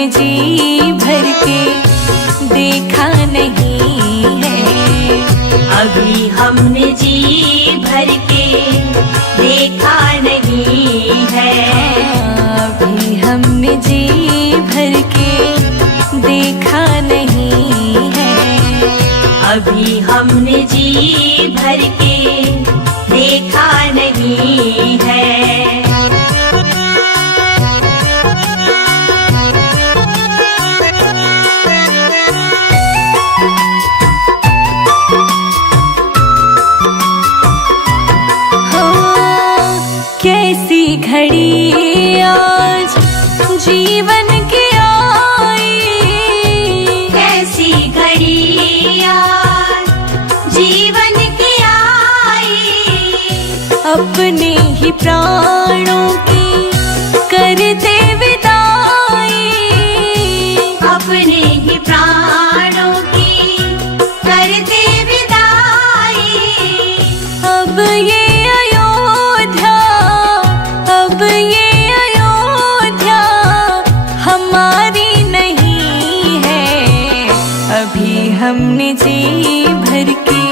हमने जी भर के देखा नहीं है। अभी हमने जी भर के देखा नहीं है। अभी हमने जी भर के देखा नहीं है। अभी हमने जी भर के देखा नहीं है। कैसी घड़ी आज जीवन की आई, कैसी घड़ी आज जीवन की आई। अपने ही प्राणों की करते विदाई, अपने ही प्राणों की करते विदाई। अब ये हमने जी भर के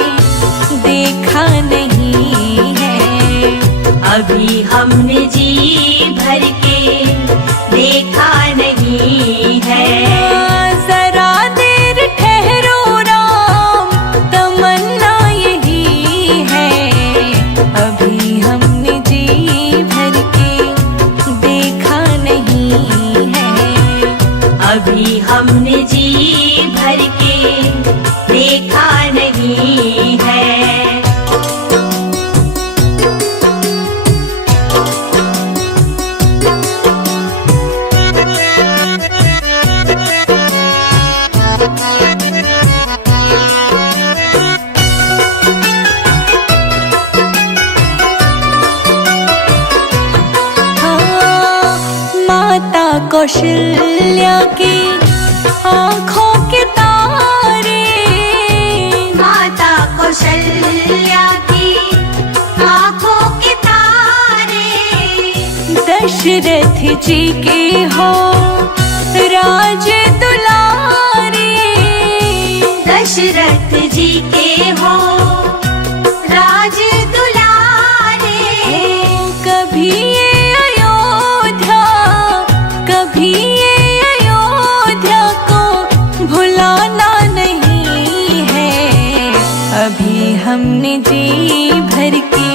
देखा नहीं है। अभी हमने जी भर के देखा नहीं है। जरा देर ठहरो राम, तमन्ना यही है। अभी हमने जी भर के देखा नहीं है। अभी हमने जी भर के देखा नहीं है। माता कौशल्या की आँखों के तारे, माता कौशल्या की आँखों के तारे। दशरथ जी के हो राज दुलारे, दशरथ जी के हो राज दुलारे। कभी ये अयोध्या, कभी ये अयोध्या को भुलाना नहीं है। अभी हमने जी भर के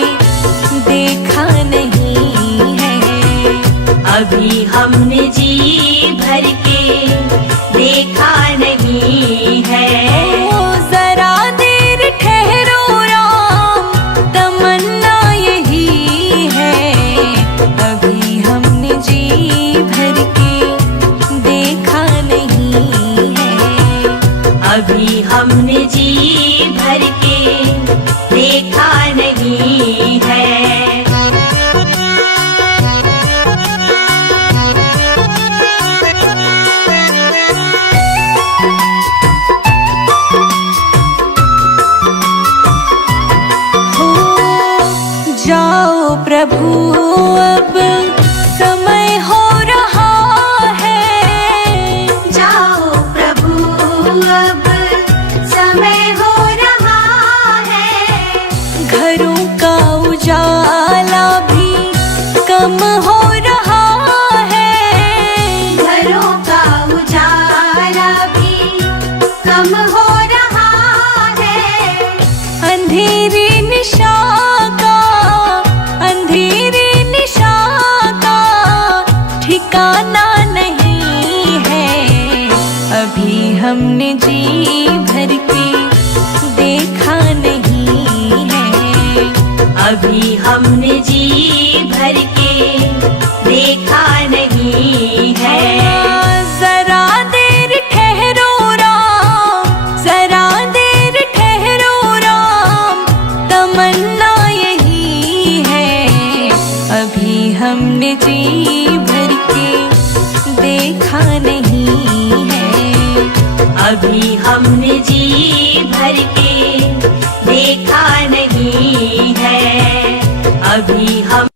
देखा नहीं है। अभी हमने जी भर के देखा नहीं है। जरा देर ठहरो राम, तमन्ना यही है। अभी हमने जी भर के देखा नहीं है। अभी हमने जी भर के देखा नहीं है। जाओ प्रभु अब समय हो रहा है। जाओ प्रभु अब समय हो रहा है। घरों का उजाला भी कम हो रहा है। घरों का उजाला भी कम हो रहा है। अंधेरी निशा ठिकाना नहीं है। अभी हमने जी भर के देखा नहीं है। अभी हमने जी भर के देखा नहीं है। जरा देर ठहरो राम, जरा देर ठहरो राम, तमन्ना यही है। अभी हमने जी भर के देखा नहीं है। अभी हमने जी भर के देखा नहीं है। अभी हम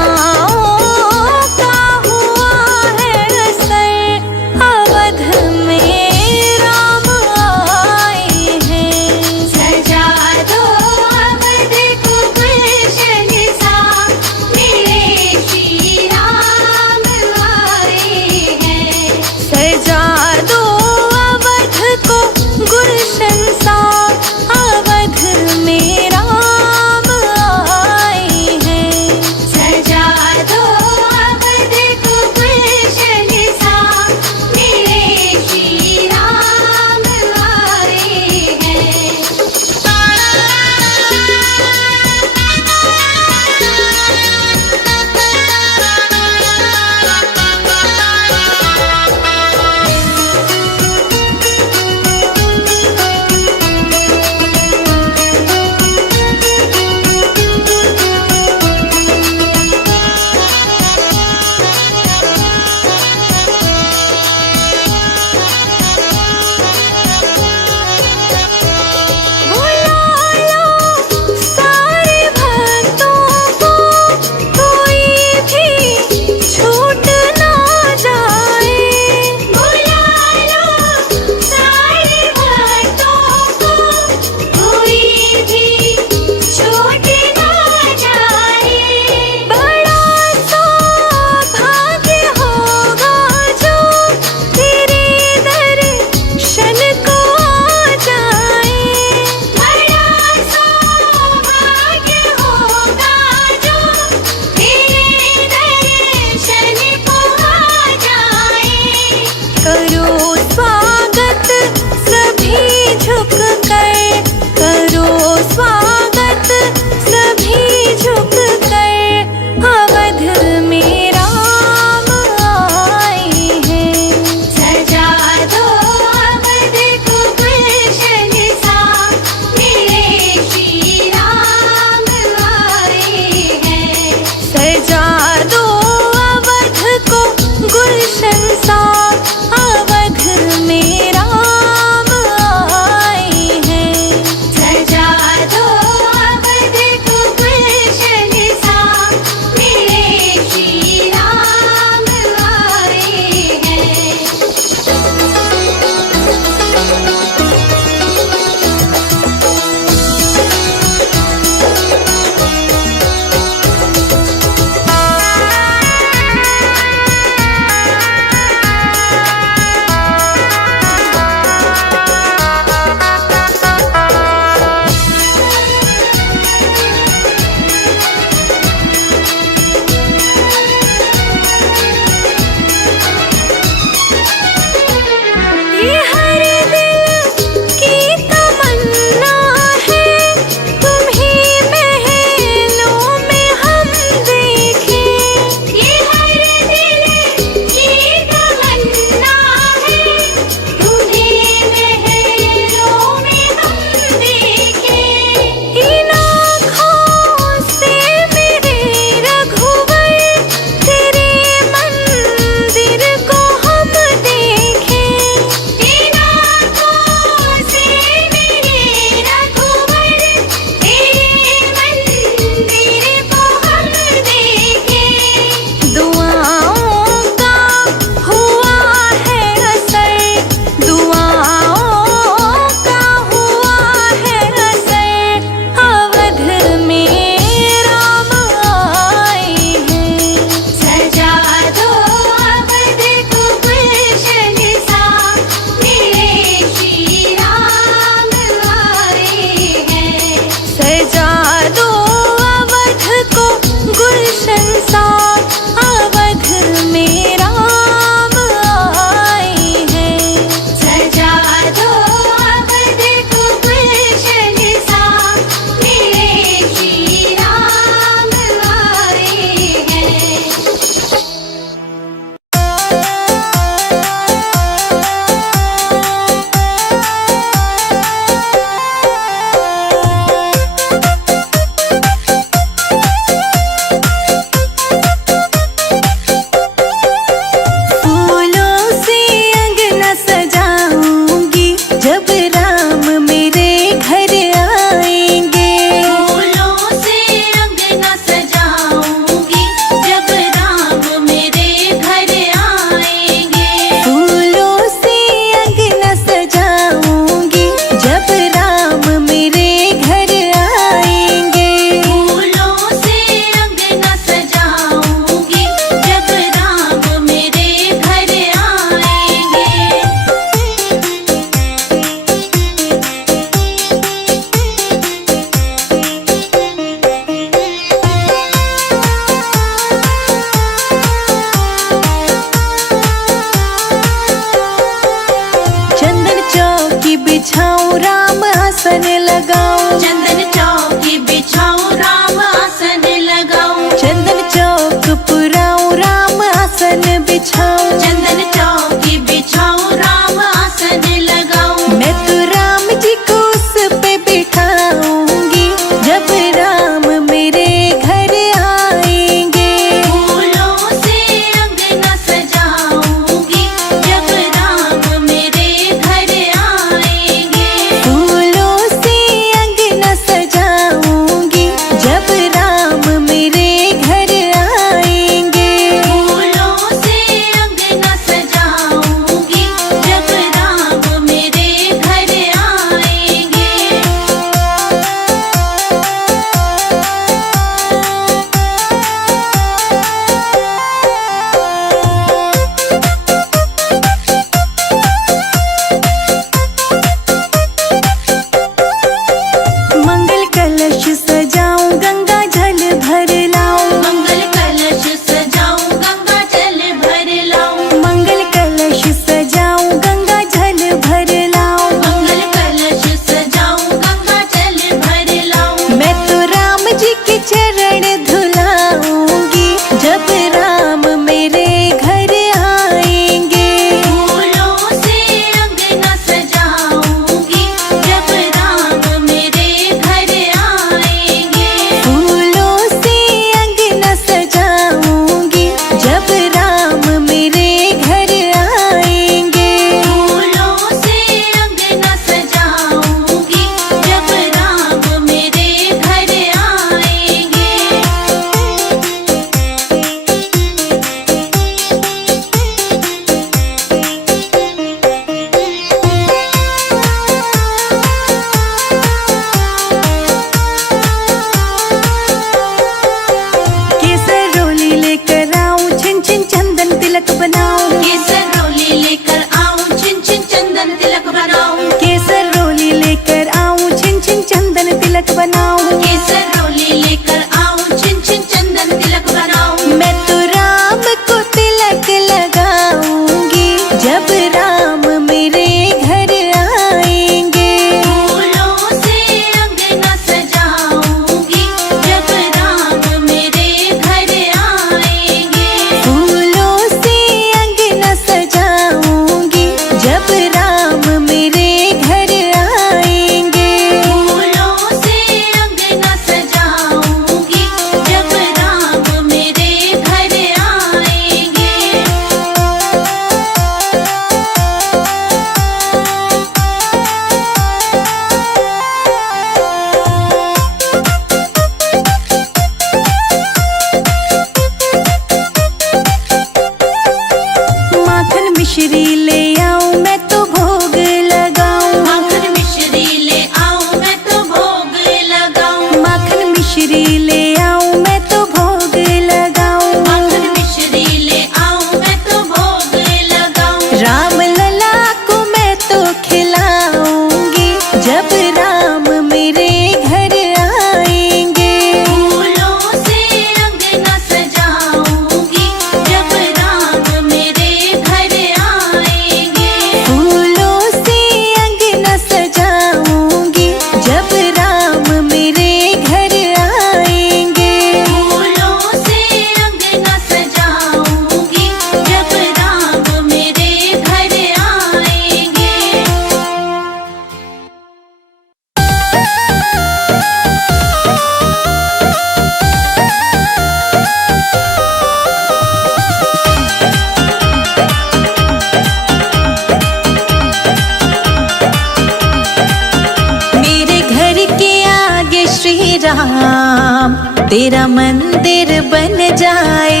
राम तेरा मंदिर बन जाए।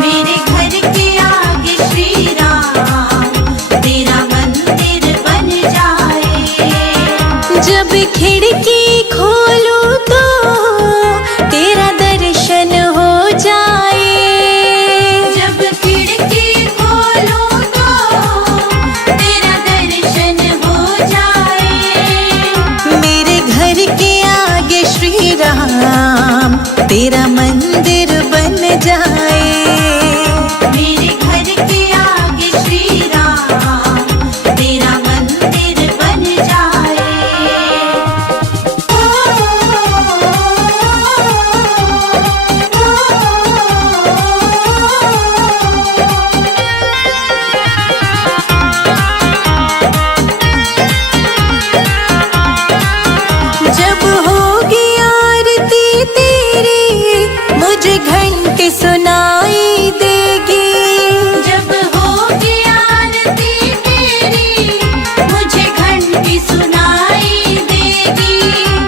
मेरे घर के आगे श्री राम तेरा मंदिर बन जाए। जब खिड़की खोलूं तो तेरा दर्शन हो जाए। जब खिड़की खोलूं तो तेरा दर्शन हो जाए। मेरे घर के आगे श्री राम तेरा मंदिर बन जाए। मेरे घर के आगे श्री राम तेरा मंदिर बन जाए। जब होगी आरती तेरी मुझे घंटी सुनाई देगी। जब होगी आरती तेरी मुझे घंटी सुनाई देगी।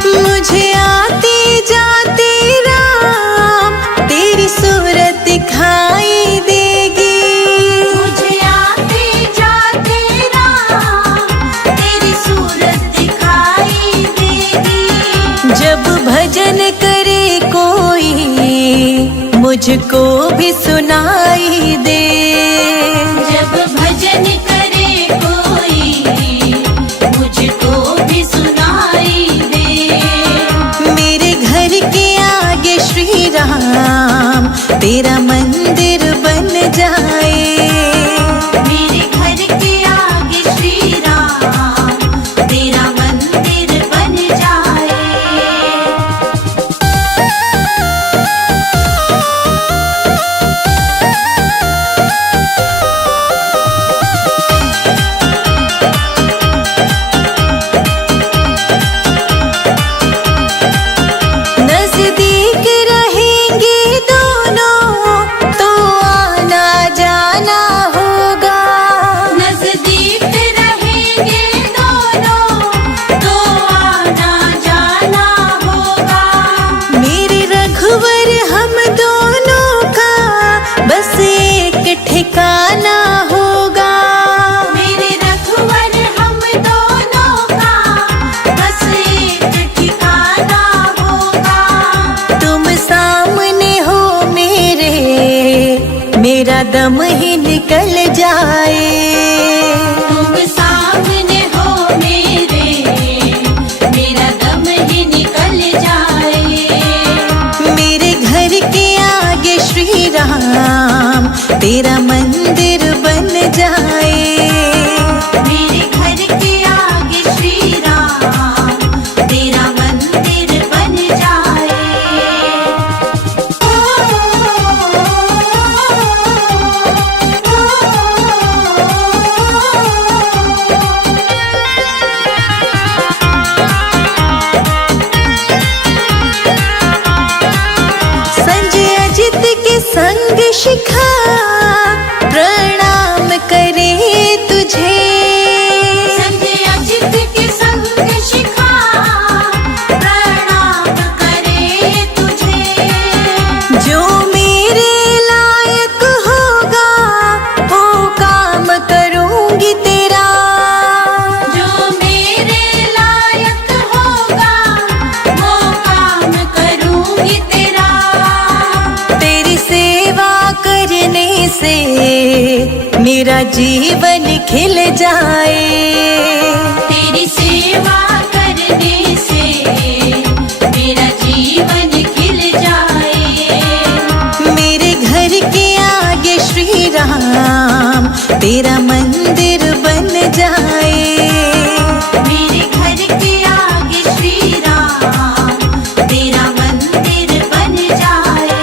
मुझे आते जाते राम तेरी सूरत दिखाई देगी। मुझे आते जाते राम तेरी सूरत दिखाई देगी। जब भजन करे कोई मुझको भी सुनाई दे। जब भजन करे कोई मुझको भी सुनाई दे। मेरे घर के आगे श्री राम तेरा मंदिर बन जाए। मेरे घर के आगे श्री राम तेरा मंदिर बन जाए। नजदीक रहेंगे दोनों तो आना जाना होगा। नजदीक रहेंगे दोनों तो आना जाना होगा। मेरे रघुवर हम दोनों का बस एक ठिकाना होगा। मेरे रघुवर हम दोनों का बस एक ठिकाना होगा। तुम सामने हो मेरा दम ही निकल जाए। तुम सामने हो मेरा दम ही निकल जाए। मेरे घर के आगे श्री राम तेरा मंदिर बन जाए। मेरे घर के आगे श्री राम तेरा मंदिर बन जाए। संजय अजित के संग शिखा प्रणाम करे तुझे। संजय अजित के संग शिखा प्रणाम करे तुझे। जो मेरे लायक होगा वो काम करूंगी तेरा। जो मेरे लायक होगा वो काम करूंगी तेरा। तेरी सेवा करने से मेरा जीवन खिल जाए। तेरी सेवा करने से मेरा जीवन खिल जाए। मेरे घर के आगे श्री राम तेरा मंदिर बन जाए। मेरे घर के आगे श्री राम तेरा मंदिर बन जाए।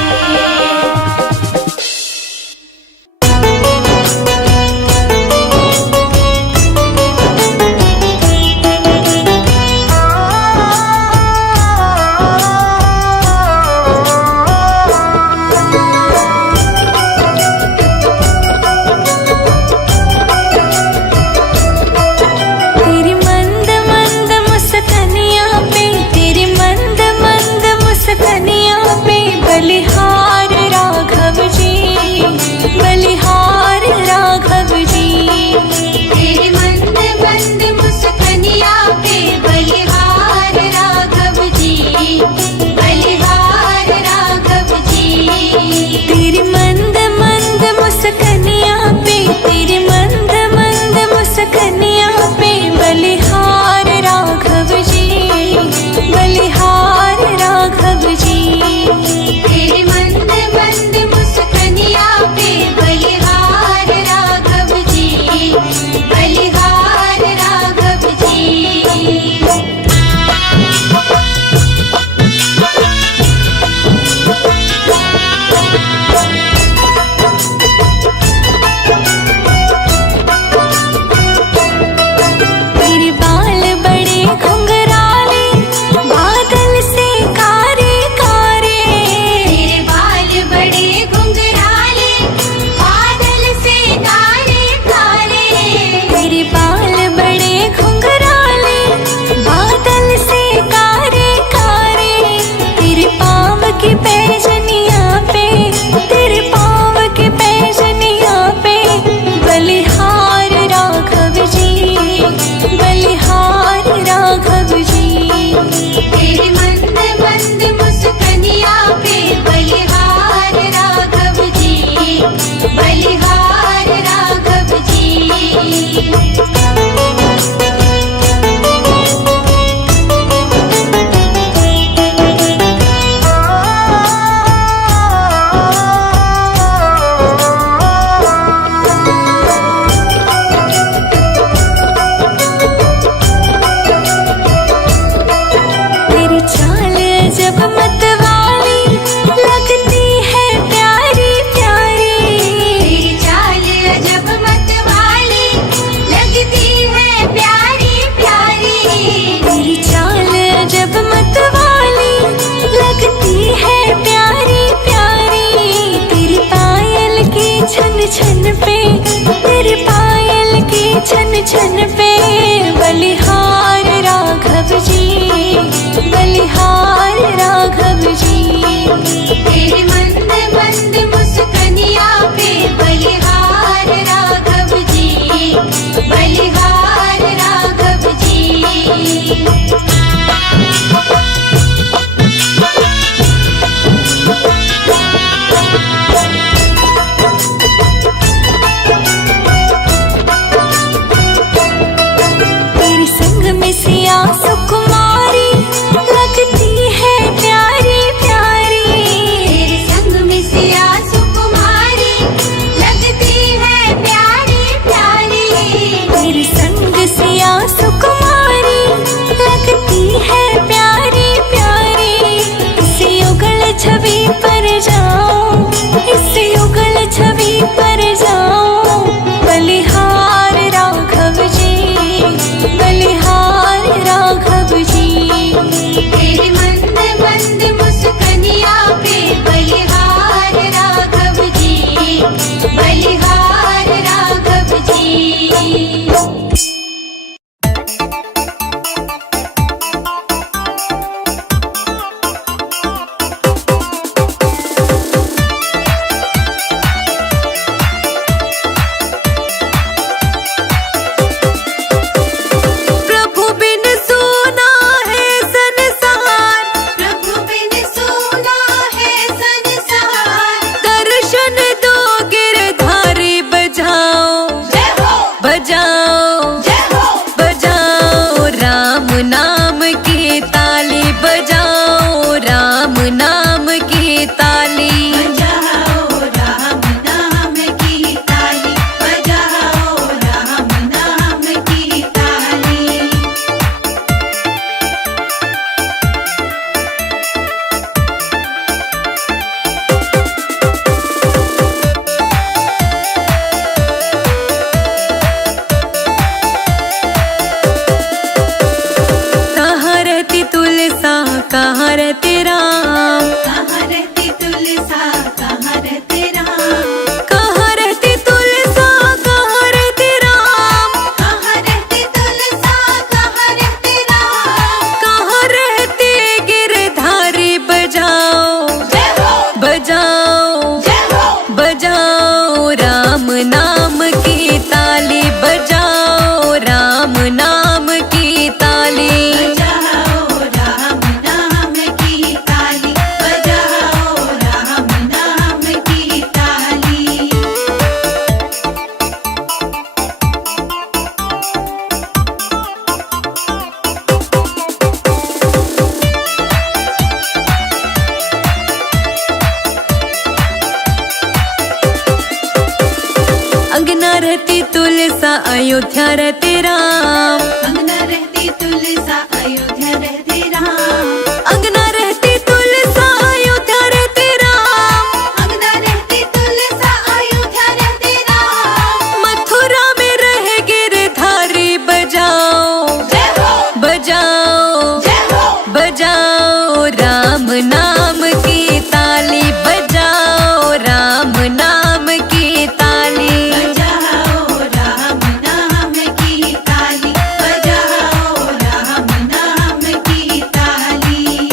अयोध्या रहते राम। अंगना रहती तुलसा अयोध्या रहते राम। अंगना रहती तुलसा अयोध्या रहते राम। अंगना रहती तुलसा अयोध्या रहते राम। मथुरा में रह गिरधारी बजाओ जय हो बजाओ जय हो बजाओ राम नाम की ताली बजाओ राम नाम की ताली। बजाओ राम नाम की ताली बजाओ राम नाम की ताली।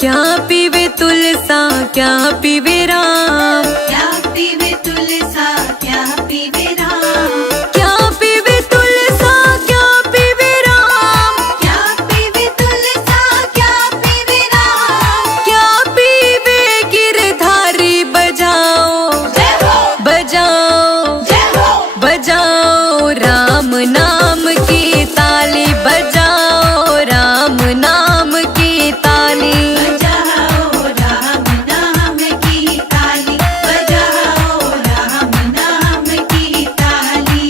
क्या पीवे तुलसा क्या पीवे राम। क्या पीवे तुलसा क्या पीवे राम। क्या पीवे तुलसा क्या पीवे राम। क्या पीवे तुलसा क्या पीवे राम। क्या पीवे गिरधारी बजाओ जय हो बजाओ जय हो बजाओ राम नाम की ताली बजाओ राम नाम की ताली। बजाओ राम नाम की ताली बजाओ राम नाम की ताली।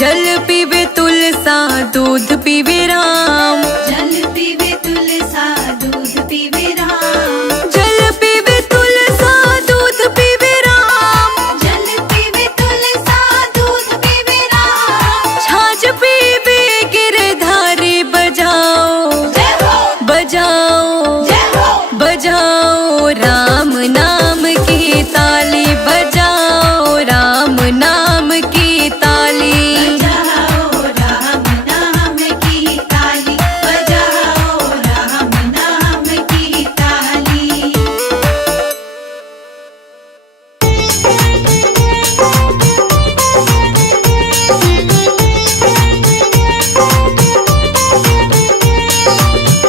जल पीवे तुलसा दूध पीवे राम। जल पीवे तुलसा दूध पीवे राम। जल पीवे तुलसा दूध पीवे राम। जल पीवे तुलसा दूध पीवे राम। छाछ पीवे गिरधारी बजाओ जय हो बजाओ जय हो बजाओ राम नाम की ताली बजाओ राम नाम की ताली। बजाओ राम नाम की ताली बजाओ राम नाम की ताली।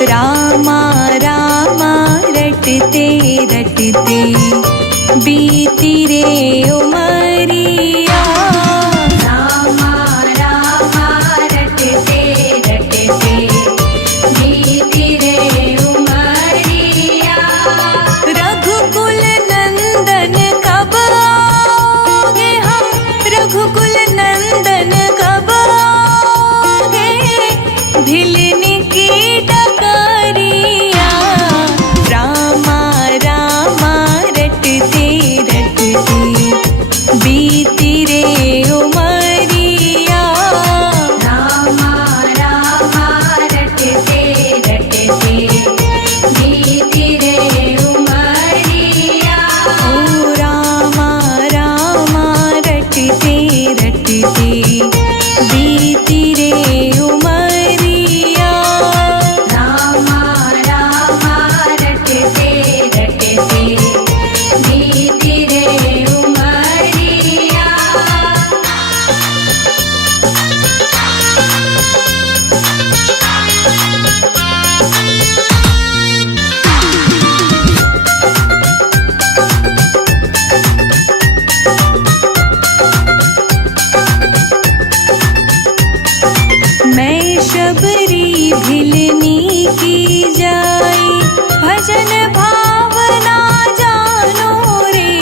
रामा रामा रटते रटते बीती रे उमरिया। रामा रामा रटते रटते बीती रे उमरिया। रघुकुल नंदन कब आओगे हम रघुकुल नंदन कब आओगे भिलनी की डगरिया। रामा रामा रटते रटते बीती रे उमरिया। रामा रामा रटते रटते बीती रे उमरिया। ओ रामा रामा रटते रटते बीती रे उमरिया। रामा रामा रटते रटते बीती रे उमरिया। मैं शबरी भिलनी की जाई भजन भावना जानो रे।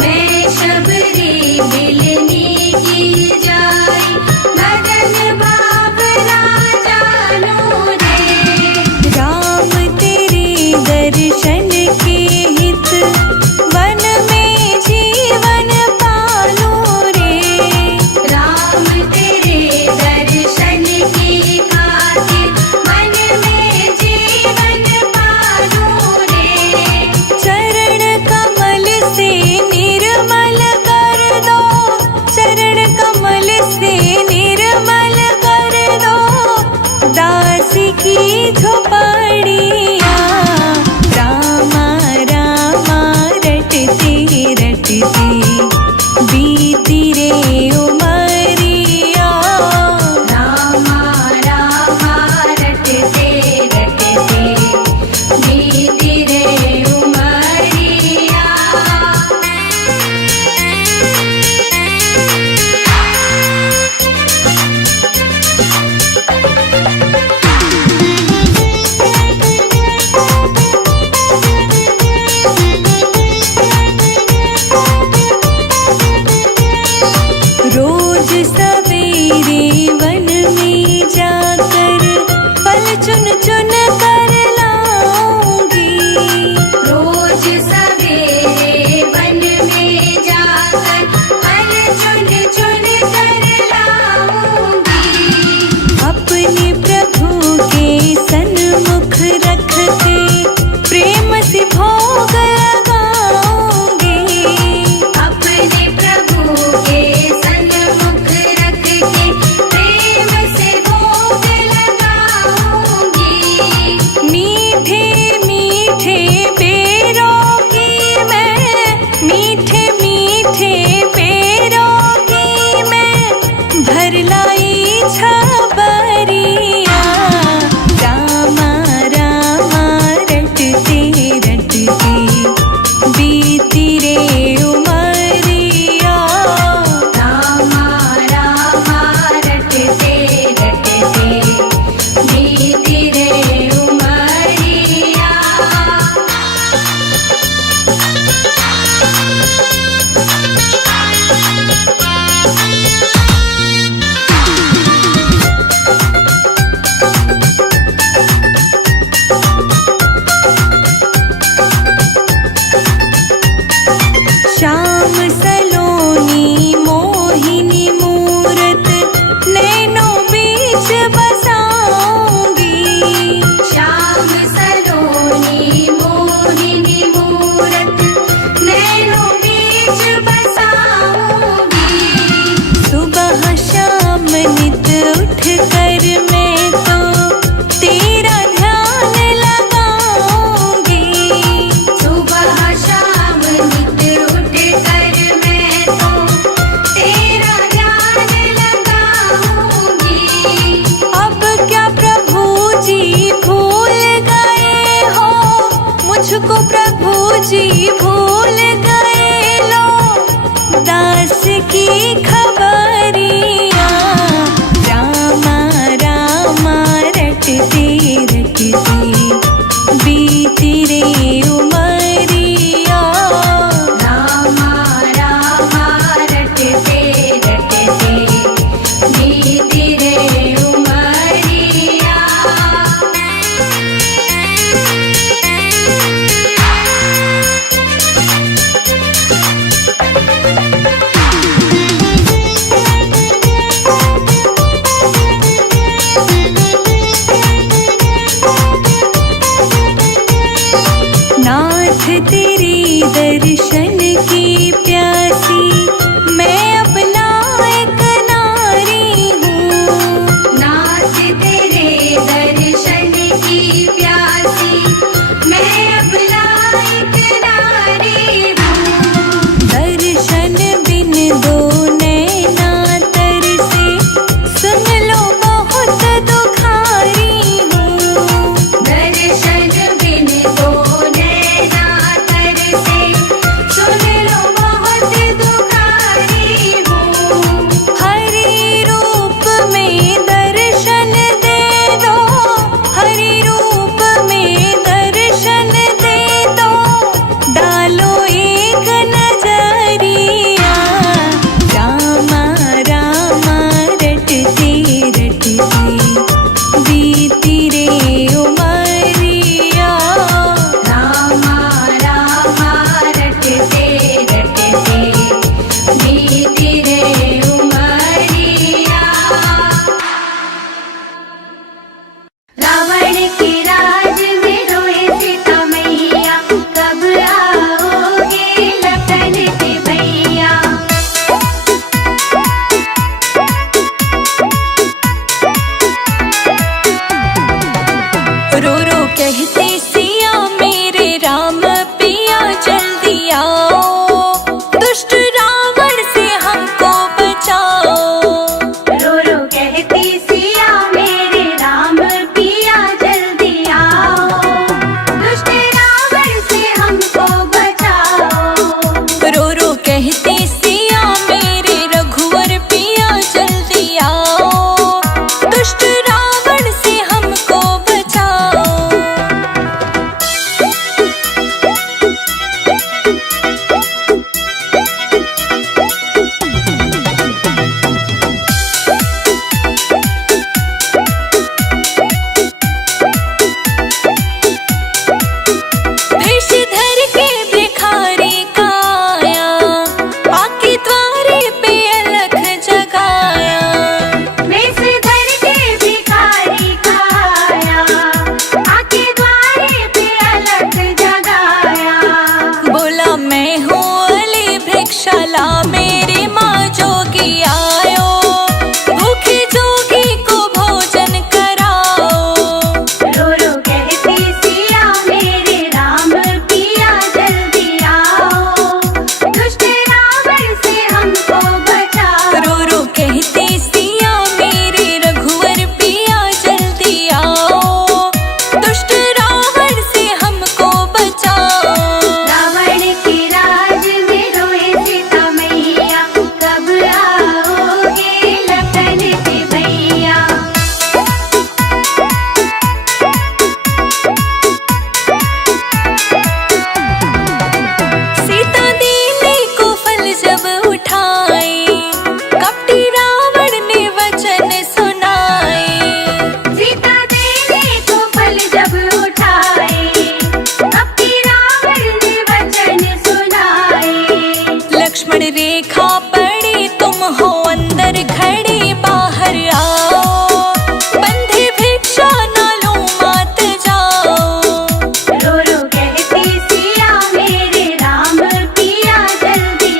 मैं शबरी मिलनी की जाई भजन भावना जानो रे। राम तेरे दर्शन के हित वन में जीवन पालो रे। राम तेरे दर्शन की खातिर मन में जीवन पालो रे। चरण कमल से निर्मल कर दो चरण कमल से निर्मल कर दो दासी की झोपड़िया। रामा रामा रटते रटते बीती रे बीच बसाऊंगी। सुबह शाम नित उठ कर मैं तो तेरा ध्यान लगाऊंगी। सुबह शाम नित उठ कर मैं तो तेरा ध्यान लगाऊंगी। अब क्या प्रभु जी भूल गए हो मुझको, प्रभु जी भूल गए लो दास की खबरिया। रामा रामा रटते रटते बीती रे उमरिया। रामा रामा रटते रटते बीती रे उमरिया। नाथ तेरे दर्शन की प्यासी मैं अब लायक नारी हूँ। नाथ तेरे दर्शन की प्यासी मैं अब लायक नारी हूँ। दर्शन बिन दो नैना तरसे सुन लो बहुत दुखारी हूँ। दर्शन बिन दो नैना तरसे सुन लो बहुत दुखारी हूँ। हरि रूप में दर्शन दे दो, हरि रूप में दर्शन दे दो, डालो एक नजरिया। रामा रामा रटते रटते बीती रे उमरिया। रामा रामा रटते रटते बीती रे उमरिया। रावण के राज में रोए सीता मैया, कब आओगे लखन के भैया। रो रो कहते सिया मेरे राम पिया जल्दी आओ, दुष्ट रावण से हमको बचाओ। रो रो कहती सिया मेरे राम पिया जल्दी आओ, दुष्ट रावण से हमको बचाओ। रो रो कहते सिया मेरे रघुवर पिया जल्दी आओ, दुष्ट रावण से हमको बचाओ। देश धर के भिखारी काया, आके द्वारे पे अलख जगाया। वेश धर के भिखारी काया, आके द्वारे पे अलख जगाया। बोला मैं हूँ अली भिक्षाला, मेरी माँ जोगी आयो, भूखे जोगी को भोजन कराओ। रो रो कहती सिया मेरे राम पिया जल्दी आओ, दुष्ट रावण से हमको बचाओ। रो रो कहते सिया मेरे रघुवर पिया जल्दी आओ, दुष्ट रावण से हमको बचाओ। रावण के राज में रोए सीता मैया, कब आओगे लखन के भैया। सीता देवी को फल जब उठाए, कपटी रावण ने वचन सुनाए। सीता देवी को फल जब उठाए, कपटी रावण ने वचन सुनाए। लक्ष्मण रेखा पड़ी तुम हो अंदर खड़े, बाहर आओ, बंधे भिक्षा न लो मात जाओ। रो रो कहती सिया मेरे राम पिया जल्दी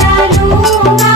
डालूंगा